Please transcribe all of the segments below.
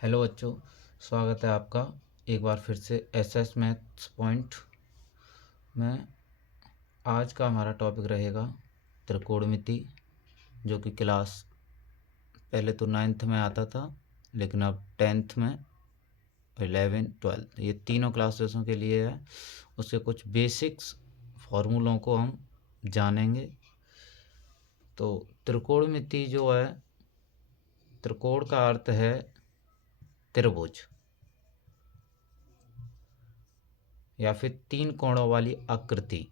Hello बच्चों, स्वागत है आपका एक बार फिर से एसएस मैथ्स पॉइंट में। आज का हमारा टॉपिक रहेगा त्रिकोणमिति, जो कि क्लास पहले तो 9th में आता था, लेकिन अब 10th में 11 12 ये तीनों क्लासेसों के लिए है। उससे कुछ बेसिक्स फॉर्मूलों को हम जानेंगे। तो त्रिकोणमिति जो है, त्रिकोण का अर्थ है त्रिभुज या फिर तीन कोणों वाली आकृति।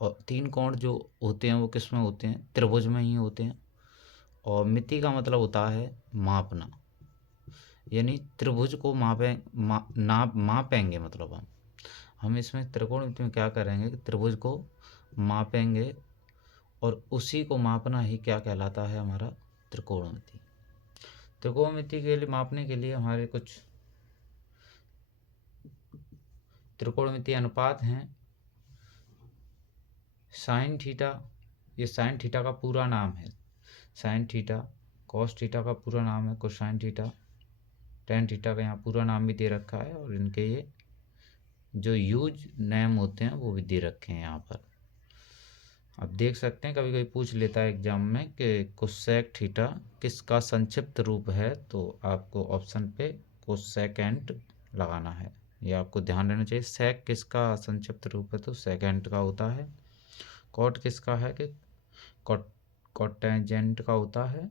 और तीन कोण जो होते हैं वो किस में होते हैं? त्रिभुज में ही होते हैं। और मिति का मतलब होता है मापना, यानी त्रिभुज को मापेंगे। मतलब हम इसमें त्रिकोणमिति में क्या करेंगे कि त्रिभुज को मापेंगे, और उसी को मापना ही क्या कहलाता है? हमारा त्रिकोणमिति। त्रिकोणमिति के लिए मापने के लिए हमारे कुछ त्रिकोणमिति अनुपात हैं। साइन थीटा, ये साइन थीटा का पूरा नाम है। साइन थीटा, कॉस थीटा का पूरा नाम है कोसाइन थीटा, टेन थीटा का यहाँ पूरा नाम भी दे रखा है, और इनके ये जो यूज नेम होते हैं वो भी दे रखे हैं यहाँ पर। अब देख सकते हैं, कभी कभी पूछ लेता है एग्जाम में कि कोसेक थीटा किसका संक्षिप्त रूप है, तो आपको ऑप्शन पे कोसेकेंट लगाना है। ये आपको ध्यान रहना चाहिए। सेक किसका संक्षिप्त रूप है, तो सेकेंट का होता है। कॉट किसका है कि कॉटेंजेंट का होता है।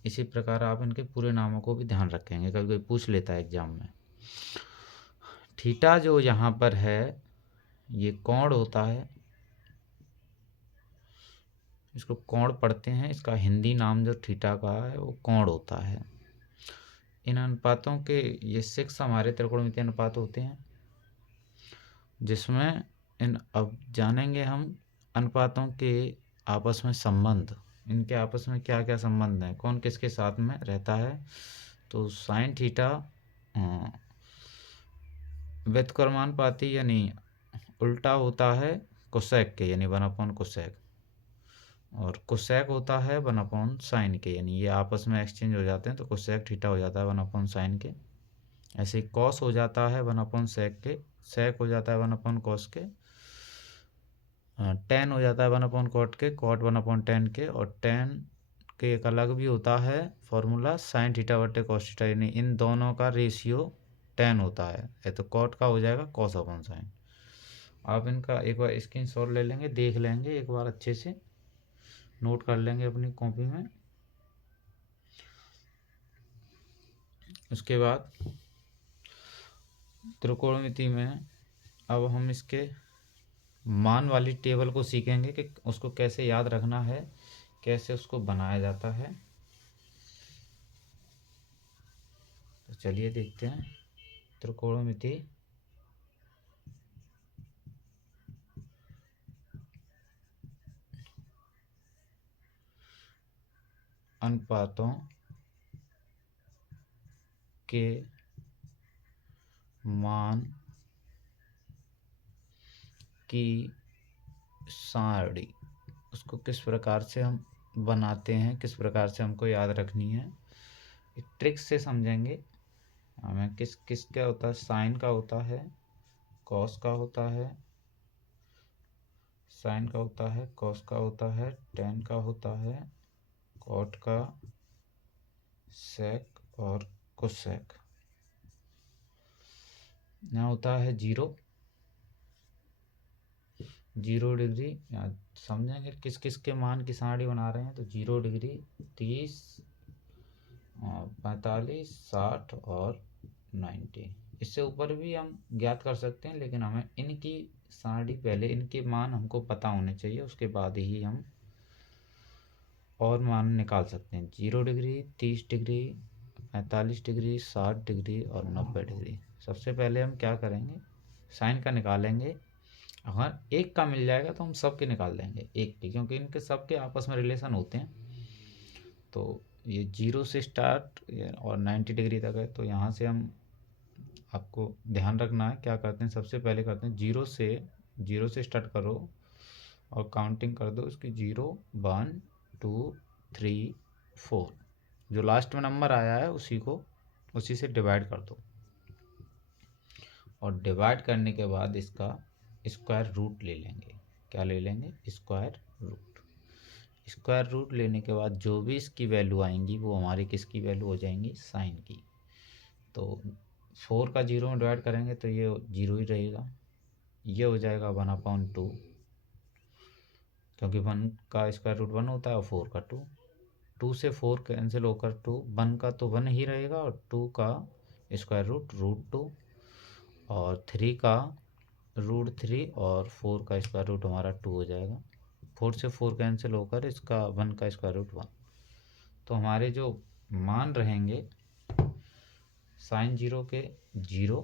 इसी प्रकार आप इनके पूरे नामों को भी ध्यान रखेंगे, कभी कोई पूछ लेता है एग्जाम में। थीटा जो यहाँ पर है ये कोण होता है, इसको कोण पढ़ते हैं। इसका हिंदी नाम जो थीटा का है वो कोण होता है। इन अनुपातों के ये 6 हमारे त्रिकोणमितीय अनुपात होते हैं, जिसमें अब जानेंगे हम अनुपातों के आपस में संबंध। इनके आपस में क्या क्या संबंध हैं, कौन किसके साथ में रहता है। तो साइन थीटा व्युत्क्रमानुपाती यानी उल्टा होता है कोसेक के, यानी 1/कोसेक। और कोसेक होता है 1/साइन के, यानी ये आपस में एक्सचेंज हो जाते हैं, तो कोसेक थीटा हो जाता है 1/साइन के। ऐसे ही कॉस हो जाता है 1/सेक के, सेक हो जाता है 1/कॉस के, टेन हो जाता है 1/कॉट के, कॉट 1/10 के, और टेन के एक अलग भी होता है फॉर्मूला साइन थीटा बटे कॉस थीटा, यानी इन दोनों का रेशियो 10 होता है। तो कॉट का हो जाएगा कॉस/साइन। आप इनका एक बार स्क्रीनशॉट ले लेंगे, देख लेंगे एक बार, अच्छे से नोट कर लेंगे अपनी कॉपी में। उसके बाद त्रिकोणमिति में अब हम इसके मान वाली टेबल को सीखेंगे कि उसको कैसे याद रखना है, कैसे उसको बनाया जाता है। तो चलिए देखते हैं त्रिकोणमिति। अनुपातों के मान की सारणी, उसको किस प्रकार से हम बनाते हैं, किस प्रकार से हमको याद रखनी है, एक ट्रिक से समझेंगे। हमें किस किस क्या होता है, साइन का होता है, कॉस का होता है, साइन का होता है, कॉस का होता है, टेन का होता है, कॉट का, सेक और कोसेक। यहाँ होता है 0 डिग्री। यहाँ समझेंगे किस किस के मान की सारणी बना रहे हैं। तो 0 डिग्री, 30, 45, 60 और 90। इससे ऊपर भी हम ज्ञात कर सकते हैं, लेकिन हमें इनकी सारणी पहले, इनके मान हमको पता होने चाहिए, उसके बाद ही हम और मान निकाल सकते हैं। 0 डिग्री, 30 डिग्री, 45 डिग्री, 60 डिग्री और 90 डिग्री। सबसे पहले हम क्या करेंगे, साइन का निकालेंगे। अगर एक का मिल जाएगा तो हम सब के निकाल देंगे, एक के, क्योंकि इनके सब के आपस में रिलेशन होते हैं। तो ये 0 से स्टार्ट और 90 डिग्री तक है। तो यहाँ से हम, आपको ध्यान रखना है क्या करते हैं, सबसे पहले करते हैं 0 से स्टार्ट करो और काउंटिंग कर दो इसकी। 0 1 2 3 4, जो लास्ट में नंबर आया है उसी को उसी से डिवाइड कर दो, और डिवाइड करने के बाद इसका स्क्वायर रूट ले लेंगे। क्या ले लेंगे? Square root. स्क्वायर रूट लेने के बाद जो भी इसकी वैल्यू आएंगी वो हमारी किसकी वैल्यू हो जाएंगी? साइन की। तो 4 का 0 में डिवाइड करेंगे तो ये 0 ही रहेगा, ये हो जाएगा 1/2, क्योंकि 1 का स्क्वायर रूट 1 होता है और 4 का 2। 2 से 4 कैंसिल होकर 2, 1 का तो 1 ही रहेगा और 2 का स्क्वायर रूट √2, और 3 का √3, और 4 का स्क्वायर रूट हमारा 2 हो जाएगा। 4 से 4 कैंसिल होकर इसका 1 का स्क्वायर रूट 1। तो हमारे जो मान रहेंगे साइन 0 के 0,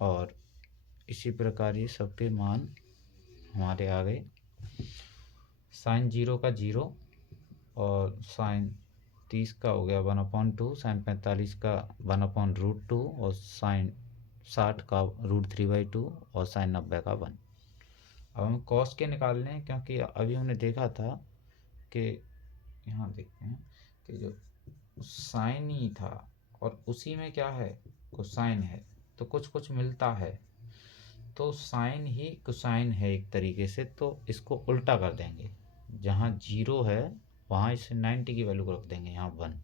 और इसी प्रकार ये सबके मान हमारे आ गए। साइन 0 का 0, और साइन 30 का हो गया 1/2, साइन 45 का 1/√2, और साइन 60 का √3/2, और साइन 90 का 1। अब हमें कॉस के निकालने हैं, क्योंकि अभी हमने देखा था कि यहाँ देखते हैं कि जो साइन ही था और उसी में क्या है? कोसाइन है, तो कुछ कुछ मिलता है। तो साइन ही कोसाइन है एक तरीके से, तो इसको उल्टा कर देंगे। जहाँ 0 है वहाँ इस 90 की वैल्यू को रख देंगे यहाँ 1,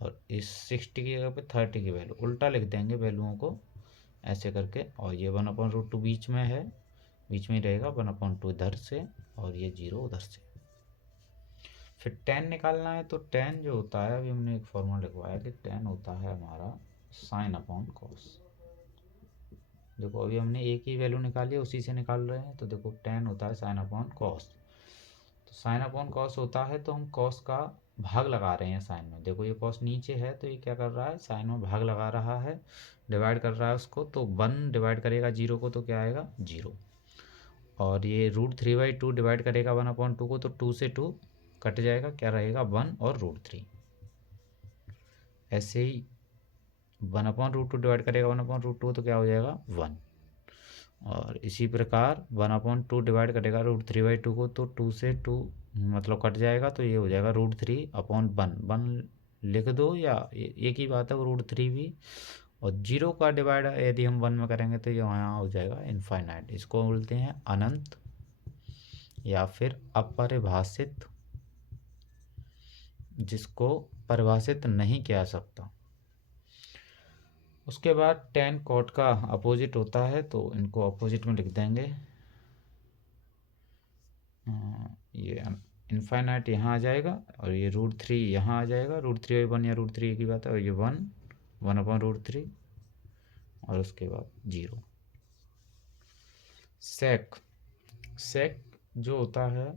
और इस 60 की जगह पे 30 की वैल्यू उल्टा लिख देंगे वैल्यूओं को ऐसे करके। और ये 1/√2 बीच में है, बीच में ही रहेगा, 1/2 इधर से और ये 0 उधर से। फिर tan निकालना है, तो tan जो होता है, अभी हमने एक फॉर्मूला लिखवाया कि tan होता है हमारा sin/cos। देखो अभी हमने एक ही वैल्यू निकाली है, उसी से निकाल रहे हैं। तो देखो tan होता है sin/cos। तो sin/cos होता है, तो हम cos का भाग लगा रहे हैं साइन में। देखो ये cos नीचे है, तो ये क्या कर रहा है? साइन में भाग लगा रहा है, डिवाइड कर रहा है उसको। तो 1 डिवाइड करेगा 0 को तो क्या आएगा? 0। और ये √3/2 डिवाइड करेगा 1/2 को, तो 2 से 2 कट जाएगा, क्या रहेगा? 1 और √3। ऐसे ही 1/√2 डिवाइड करेगा 1/√2 तो क्या हो जाएगा? 1। और इसी प्रकार 1/2 डिवाइड करेगा √3/2 को, तो 2 से 2 मतलब कट जाएगा, तो ये हो जाएगा √3/1। 1 लिख दो, या एक ही बात है, √3 भी। और 0 का डिवाइड यदि हम 1 में करेंगे तो ये यहाँ हो जाएगा इनफाइनाइट। इसको बोलते हैं अनंत, या फिर अपरिभाषित, जिसको परिभाषित नहीं किया जा सकता। उसके बाद tan cot का अपोजिट होता है, तो इनको अपोजिट में लिख देंगे। ये इनफाइनाइट यहाँ आ जाएगा, और ये √3 यहाँ आ जाएगा। √3/1 या √3 एक ही बात है, और ये 1/√3, और उसके बाद 0। सेक जो होता है,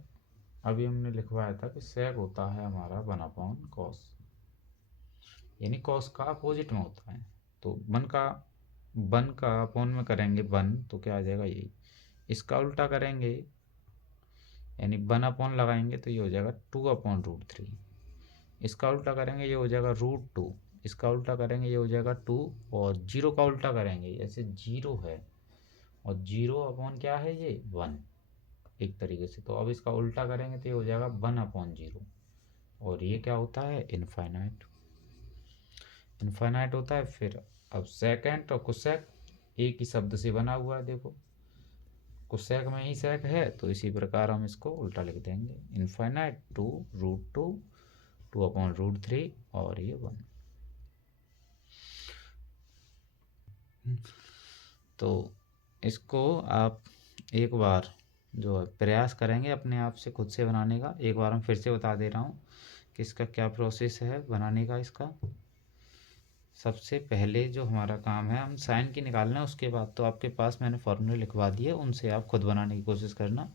अभी हमने लिखवाया था कि सेक होता है हमारा 1/cos, यानी cos का अपोजिट में होता है। तो 1 का अपॉन में करेंगे 1, तो क्या आ जाएगा? यही। इसका उल्टा करेंगे, यानी 1 लगाएंगे तो ये हो जाएगा 2/√3। इसका उल्टा करेंगे, ये हो जाएगा √2। इसका उल्टा करेंगे, ये हो जाएगा 2। और 0 का उल्टा करेंगे, जैसे 0 है और 0 क्या है? ये 1 एक तरीके से। तो अब इसका उल्टा करेंगे तो ये हो जाएगा 1/0, और ये क्या होता है? इनफाइनाइट होता है। फिर अब सेकेंड और कोसेक एक ही शब्द से बना हुआ है। देखो कोसेक में ही सेक है, तो इसी प्रकार हम इसको उल्टा लिख देंगे, इनफाइनाइट 2 √2, 2/√3, और ये 1। तो इसको आप एक बार जो है प्रयास करेंगे अपने आप से खुद से बनाने का। एक बार हम फिर से बता दे रहा हूँ कि इसका क्या प्रोसेस है बनाने का। इसका सबसे पहले जो हमारा काम है, हम साइन की निकालना है। उसके बाद तो आपके पास मैंने फॉर्मूले लिखवा दिए, उनसे आप खुद बनाने की कोशिश करना।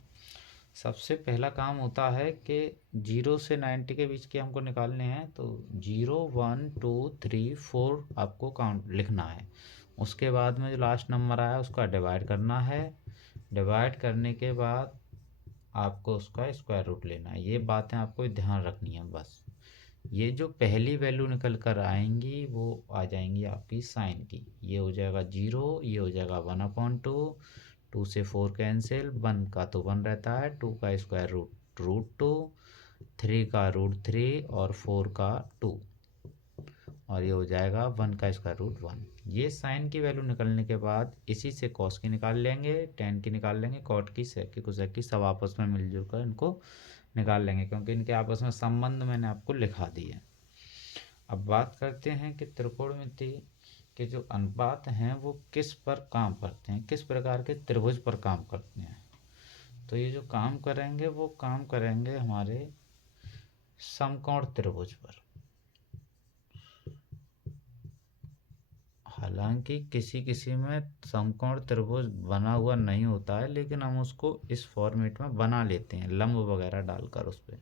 सबसे पहला काम होता है कि 0 से 90 के बीच के हमको निकालने हैं। तो 0 1 2 3 4 आपको काउंट लिखना है। उसके बाद में जो लास्ट नंबर आया उसका डिवाइड करना है। डिवाइड करने के बाद आपको उसका स्क्वायर रूट लेना है। ये बातें आपको ध्यान रखनी है बस। ये जो पहली वैल्यू निकल कर आएंगी वो आ जाएंगी आपकी साइन की। ये हो जाएगा 0, ये हो जाएगा 1/2, 2 से 4 कैंसिल, 1 का तो 1 रहता है, 2 का स्क्वायर रूट √2, 3 का √3 और 4 का 2, और ये हो जाएगा 1 का स्क्वायर रूट 1। ये साइन की वैल्यू निकलने के बाद इसी से कॉस की निकाल लेंगे, टेन की निकाल लेंगे, कॉट की, सेक की, कोसेक की, सब आपस में मिलजुल कर इनको निकाल लेंगे, क्योंकि इनके आपस में संबंध मैंने आपको लिखा दिए। अब बात करते हैं कि त्रिकोणमिति के जो अनुपात हैं वो किस पर काम करते हैं, किस प्रकार के त्रिभुज पर काम करते हैं। तो ये जो काम करेंगे वो काम करेंगे हमारे समकोण त्रिभुज पर। हालांकि किसी किसी में समकोण त्रिभुज बना हुआ नहीं होता है, लेकिन हम उसको इस फॉर्मेट में बना लेते हैं, लंब वगैरह डालकर उस पर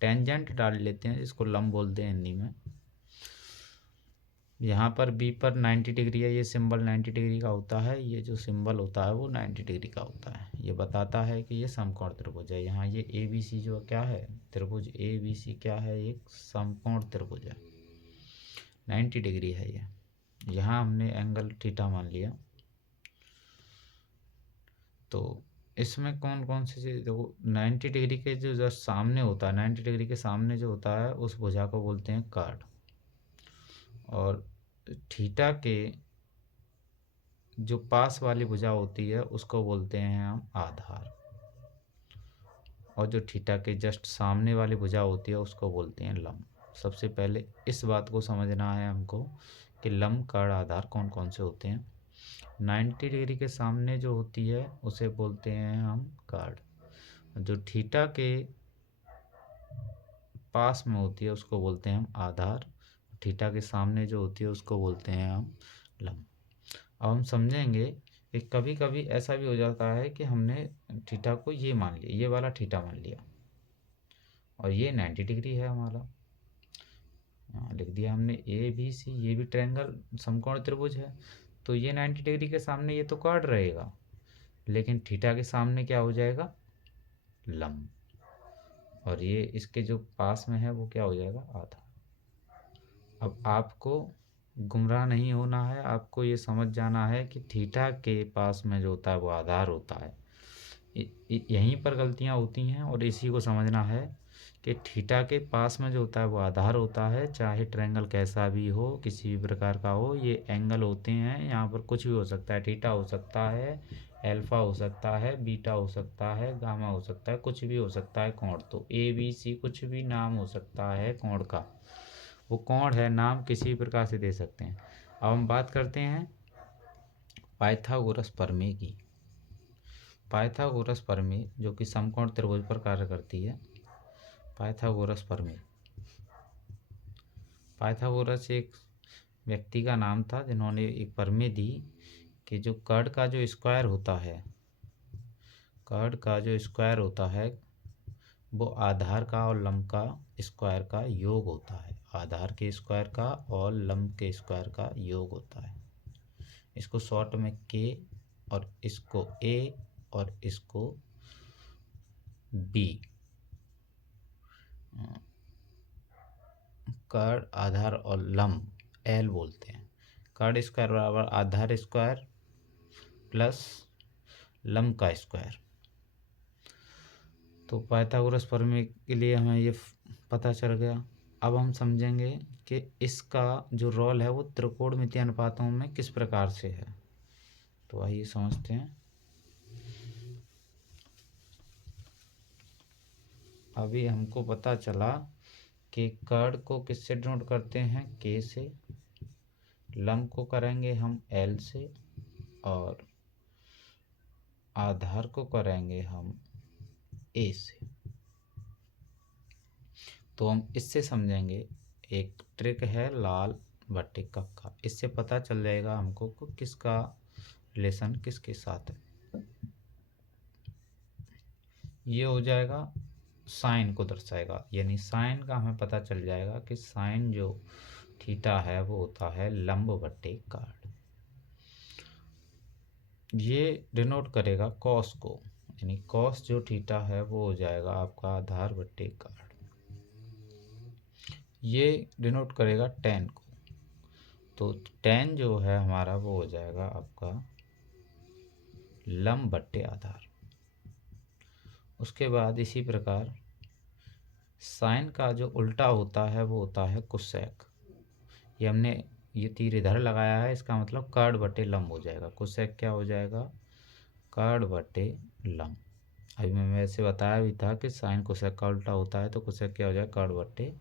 टेंजेंट डाल लेते हैं, जिसको लंब बोलते हैं हिंदी में। यहाँ पर बी पर 90 डिग्री है, ये सिंबल 90 डिग्री का होता है, ये जो सिंबल होता है वो 90 डिग्री का होता है। ये बताता है कि ये समकोण त्रिभुज है। यहाँ ये ए बी सी जो क्या है, त्रिभुज ए बी सी क्या है, एक समकोण त्रिभुज है, 90 डिग्री है ये। यहाँ हमने एंगल थीटा मान लिया। तो इसमें कौन कौन सी चीज़, देखो 90 डिग्री के जो जस्ट सामने होता है, 90 डिग्री के सामने जो होता है उस भुजा को बोलते हैं कार्ड, और थीटा के जो पास वाली भुजा होती है उसको बोलते हैं हम आधार, और जो थीटा के जस्ट सामने वाली भुजा होती है उसको बोलते हैं लंब। सबसे पहले इस बात को समझना है हमको कि लंब, कार्ड, आधार कौन कौन से होते हैं। 90 डिग्री के सामने जो होती है उसे बोलते हैं हम कार्ड, जो थीटा के पास में होती है उसको बोलते हैं हम आधार, थीटा के सामने जो होती है उसको बोलते हैं हम लंब। अब हम समझेंगे कि कभी कभी ऐसा भी हो जाता है कि हमने थीटा को ये मान लिया, ये वाला थीटा मान लिया, और ये 90 डिग्री है हमारा, लिख दिया हमने ए बी सी, ये भी ट्रायंगल समकोण त्रिभुज है, तो ये 90 डिग्री के सामने ये तो कार्ड रहेगा, लेकिन थीटा के सामने क्या हो जाएगा, लंब, और ये इसके जो पास में है वो क्या हो जाएगा, आधार। अब आपको गुमराह नहीं होना है, आपको ये समझ जाना है कि थीटा के पास में जो होता है वो आधार होता है। यहीं पर गलतियां होती हैं, और इसी को समझना है कि थीटा के पास में जो होता है वो आधार होता है, चाहे ट्रायंगल कैसा भी हो, किसी भी प्रकार का हो, ये एंगल होते हैं। यहाँ पर कुछ भी हो सकता है, थीटा हो सकता है, अल्फा हो सकता है, बीटा हो सकता है, गामा हो सकता है, कुछ भी हो सकता है कोण। तो ए बी सी कुछ भी नाम हो सकता है कोण का, वो कोण है, नाम किसी प्रकार से दे सकते हैं। अब हम बात करते हैं पाइथागोरस प्रमेय की। पाइथागोरस प्रमेय जो कि समकोण त्रिभुज पर कार्य करती है। पाइथागोरस प्रमेय, पाइथागोरस एक व्यक्ति का नाम था जिन्होंने एक प्रमेय दी कि जो कर्ड का जो स्क्वायर होता है, कर्ड का जो स्क्वायर होता है वो आधार का और लंब का स्क्वायर का योग होता है, आधार के स्क्वायर का और लंब के स्क्वायर का योग होता है। इसको शॉर्ट में के, और इसको ए, और इसको बी, कर्ड, आधार और लंब एल बोलते हैं। कर्ड स्क्वायर बराबर आधार स्क्वायर प्लस लंब का स्क्वायर। तो पाइथागोरस प्रमेय के लिए हमें ये पता चल गया। अब हम समझेंगे कि इसका जो रोल है वो त्रिकोणमितीय अनुपातों में किस प्रकार से है। तो आइए समझते हैं। अभी हमको पता चला कि कर्ड को किससे डिनोट करते हैं, के से, लंब को करेंगे हम एल से, और आधार को करेंगे हम ए से। तो हम इससे समझेंगे, एक ट्रिक है लाल बट्टे कक्का, इससे पता चल जाएगा हमको को किसका रिलेशन किसके साथ है। ये हो जाएगा साइन को दर्शाएगा, यानी साइन का हमें पता चल जाएगा कि साइन जो थीटा है वो होता है लंब बट्टे कार्ड। ये डिनोट करेगा कॉस को, यानी कॉस जो थीटा है वो हो जाएगा आपका आधार बट्टे कार्ड। ये डिनोट करेगा टेन को, तो टेन जो है हमारा वो हो जाएगा आपका लंब बट्टे आधार। उसके बाद इसी प्रकार साइन का जो उल्टा होता है वो होता है कोसेक। ये तीर इधर लगाया है, इसका मतलब कर्ड बटे लंब हो जाएगा। कोसेक क्या हो जाएगा? कर्ड बटे लंब। अभी मैं वैसे बताया भी था कि साइन कोसेक का उल्टा होता है, तो कोसेक क्या हो जाएगा? कर्ड बटे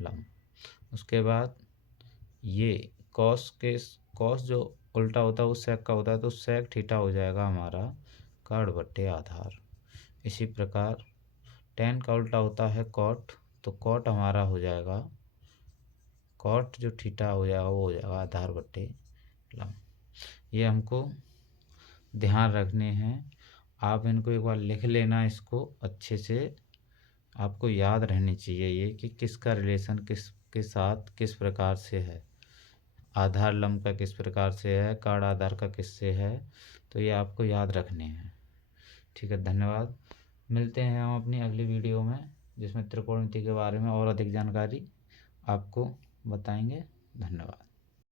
लंब। उसके बाद ये कॉस जो उल्टा होता है वो सेक का होता है, तो सेक थीटा हो जाएगा हमारा कर्ड बटे आधार। इसी प्रकार टेन का उल्टा होता है कॉट, तो कॉट हमारा हो जाएगा, कॉट जो थीटा हो जाएगा वो हो जाएगा आधार बटे लंब। ये हमको ध्यान रखने हैं। आप इनको एक बार लिख लेना, इसको अच्छे से आपको याद रहनी चाहिए ये कि किसका रिलेशन किसके साथ किस प्रकार से है, आधार लंब का किस प्रकार से है, कार्ड आधार का किससे है, तो ये आपको याद रखने हैं। ठीक है, धन्यवाद। मिलते हैं हम अपनी अगली वीडियो में, जिसमें त्रिकोणमिति के बारे में और अधिक जानकारी आपको बताएंगे। धन्यवाद।